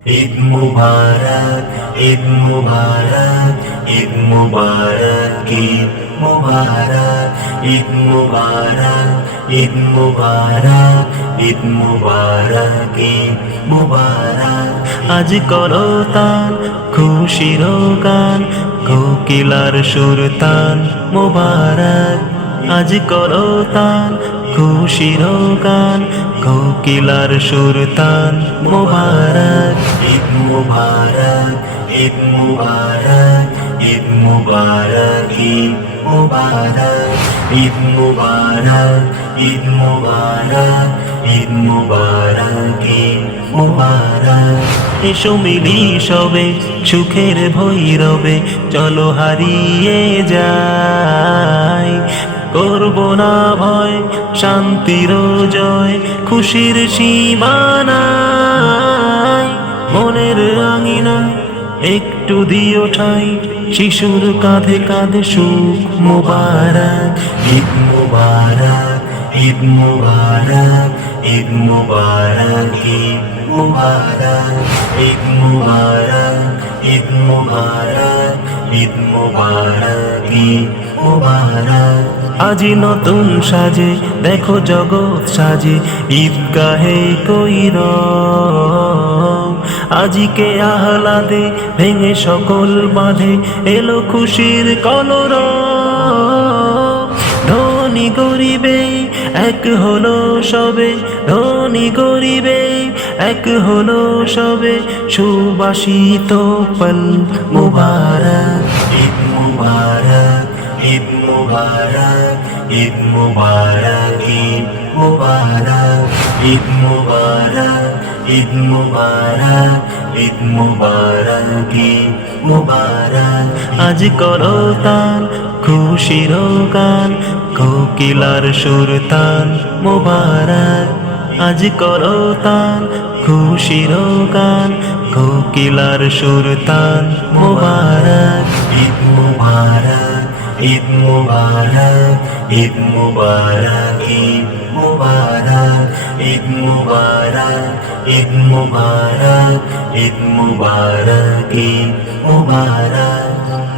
ঈদ মুবারক, ঈদ মুবারক, ঈদ মুবারক, ঈদ মুবারক, ঈদ মুবারক, ঈদ মুবারক, ঈদ মুবারক, ঈদ মুবারক। আজ করো তান খুশির গান, কোকিলার সুর তান মুবারক। আজ করো তান খুশির গান, কোকিলার সুর তান মুবারক। ঈদ মুবারক, ঈদ মুবারক, ঈদ মুবারক, ঈদ মুবারক, ঈদ মুবারক, ঈদ মুবারক, ঈদ মুবারক, ঈদ মুবারক। এসো মিলি সবে সুখের ভৈরবে, চলো হারিয়ে যাই, করব না ভয়, শান্তির জয়, খুশির সীমানায়। মনের আঙিনায় একটু দিও ঠাই, শিশুর কাঁধে কাঁধে সুখ মুবারক। ঈদ মুবারক, ঈদ মুবারক, ঈদ মুবারক, ঈদ মুবারক, ঈদ মুবারক, ঈদ মুবারক, ঈদ মুবারক, ঈদ মুবারক। আজি নতুন সাজে দেখো জগৎ সাজে, ঈদগাহে কইর আজিকে আহ্লাদে ভেঙে সকল বাঁধে, এলো খুশির কলর। ধনী গরিবে এক হলো সবে, ধনী গরিবে এক হলো সবে, সুবাসিত পল মুবারক। ঈদ মুবারক, ঈদ মুবারক, ঈদ মুবারক, ঈদ মুবারক, ঈদ মুবারক, ঈদ মুবারক, ঈদ মুবারক, ঈদ মুবারক। আজ করো তান খুশির গান, কোকিলার সুর তান মুবারক। আজ করো তান খুশির গান, কোকিলার সুর তান মুবারক। ঈদ মুবারক, ঈদ মুবারক, ঈদ মুবারক, ঈদ মুবারক, ঈদ মুবারক, ঈদ মুবারক, ঈদ মুবারক, ঈদ মুবারক।